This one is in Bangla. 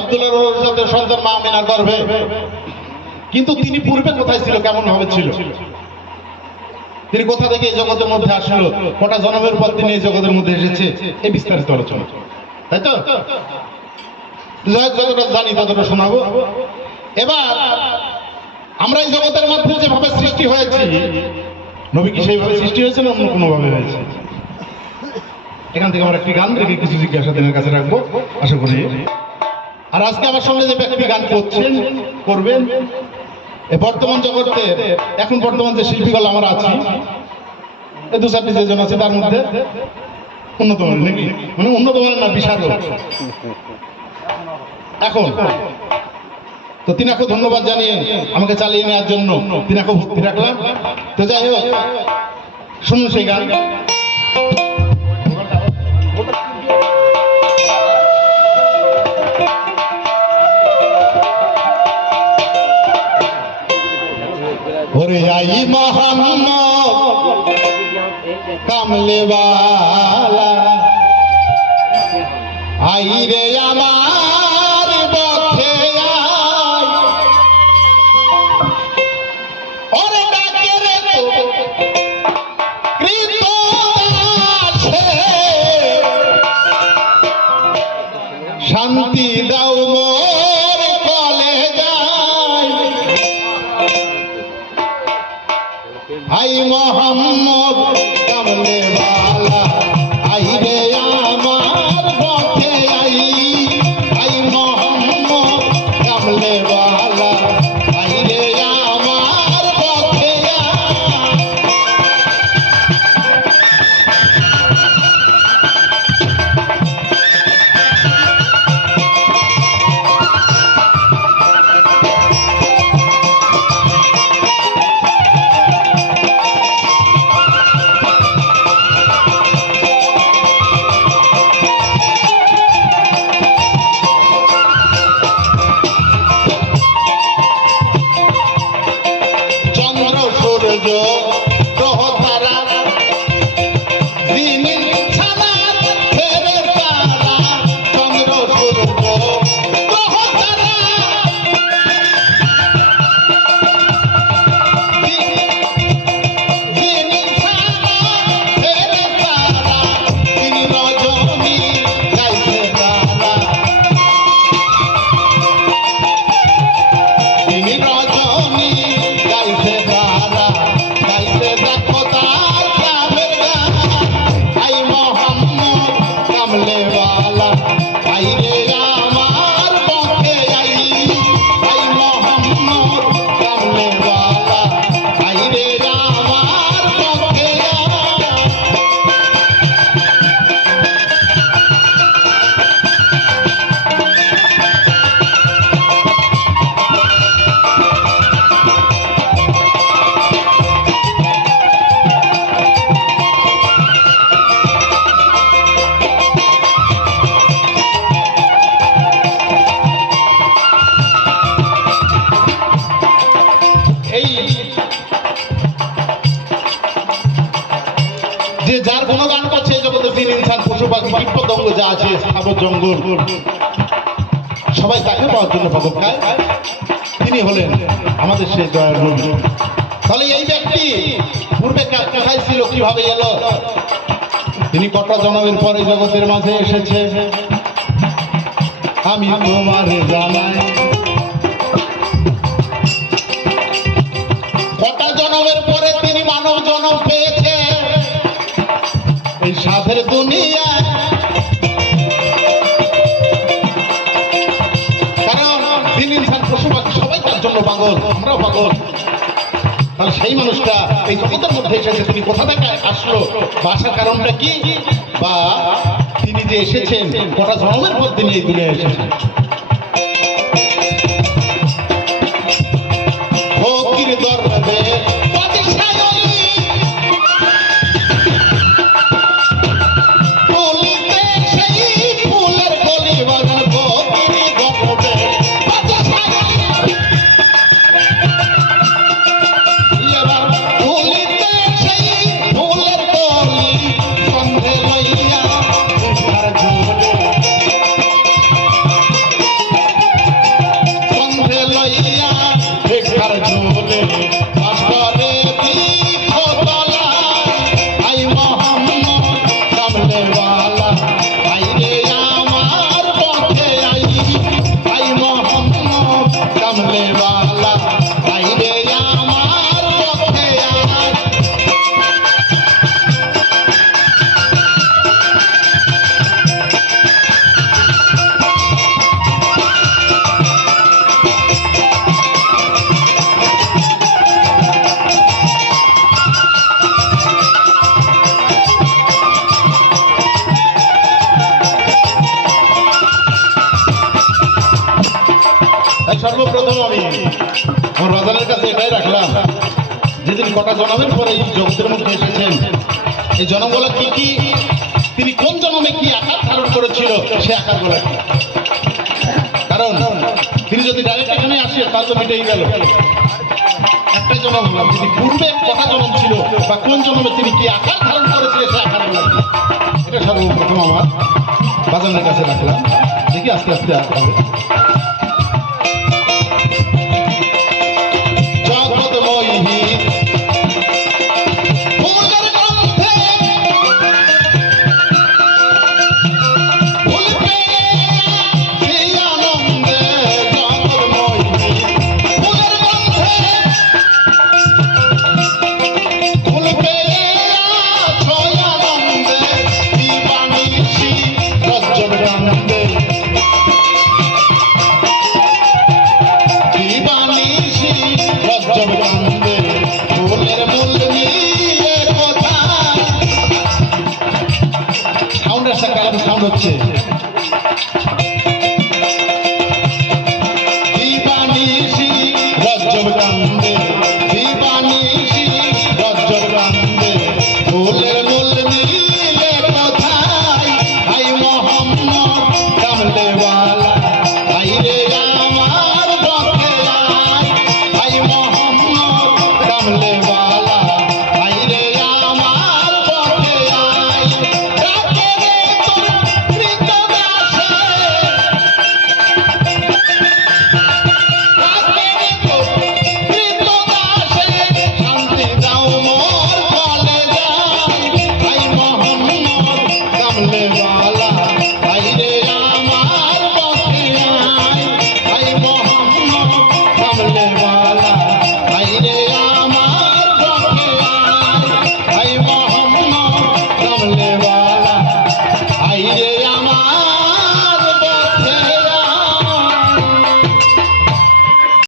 আব্দুল্লাহ রহজাতের সন্তান মা গর্ভে। কিন্তু তিনি পূর্বে কোথায় ছিল? কেমন ভাবে ছিল? তিনি কোথা থেকে এই জগতের মধ্যে আসলো? কটা জন্মের পর তিনি এই জগতের মধ্যে এসেছে? এই বিস্তারিত আলোচনা। তাই তো? যতটা জানি ততটা শোনাবো। এবার আমরা এই জগতের মধ্যে যেভাবে সৃষ্টি হয়েছি, নবী কি সেইভাবে সৃষ্টি হয়েছে না অন্য কোনো ভাবে হয়েছে? এখান থেকে আমরা একটি গান রেখে কিছু জিজ্ঞাসা দিনের কাছে রাখব। আশা করি আর আজকে আমার সঙ্গে যে ব্যক্তি গান করছেন, করবেন বর্তমান জগতে, এখন বর্তমান যে শিল্পীগুলো আমরা আছি দু চারটি যেজন আছে তার মধ্যে উন্নত মানের নাকি? মানে উন্নত মানের না, বিশাল। এখন, তো তিনাকে ধন্যবাদ জানিয়ে আমাকে চালিয়ে নেওয়ার জন্য তিনাকে ভক্তি রাখলাম। তো যাই হোক, শুনুন সেই গান। আই মোহাম্মদ কামলে বালা। রে আমার বখে ওরে ডাকে রে তো। কৃত আছে। শান্তি দাও মোর mudou দিন ইনসান কীট পতঙ্গ যা আছে, স্থাবর জঙ্গল। সবাই তাকে পাওয়ার জন্য ভগব খায় তিনি হলেন আমাদের সেই দয়ার তাহলে এই ব্যক্তি পূর্বে কোথায় ছিল, কীভাবে এলো তিনি কটা জন্মের পরে জগতের মাঝে এসেছে? আমি তোমার জানাই। দিন ইনসান সবাই তার জন্য পাগল, আমরাও পাগল। তাহলে সেই মানুষটা এই জগতের মধ্যে এসেছে তিনি কোথা থেকে আসলো, বা আসার কারণটা কি? বা তিনি যে এসেছেন, কটা জন্মের পর তিনি এই দুনিয়ায় এসেছেন। ராமலேவா সর্বপ্রথম আমি। আমার বাজারের কাছে এটাই রাখলাম। যে তিনি কটা জন্মের পরে এই জগতের মধ্যে এসেছেন, এই জন্মগুলো কি কি? তিনি কোন জন্মে কি আকার ধারণ করেছিল, সে আকারগুলো? কারণ, তিনি যদি ডাইরেক্ট এখানে আসে তার তো মিটেই গেল। একটাই জন্ম হলাম তিনি পূর্বে কটা জন্ম ছিল, বা কোন জন্মে তিনি কি আকার ধারণ করেছিলেন সে আকারগুলো কি? এটা সর্বপ্রথম আমার বাজানের কাছে রাখলাম। দেখি আস্তে আস্তে হবে। 谢谢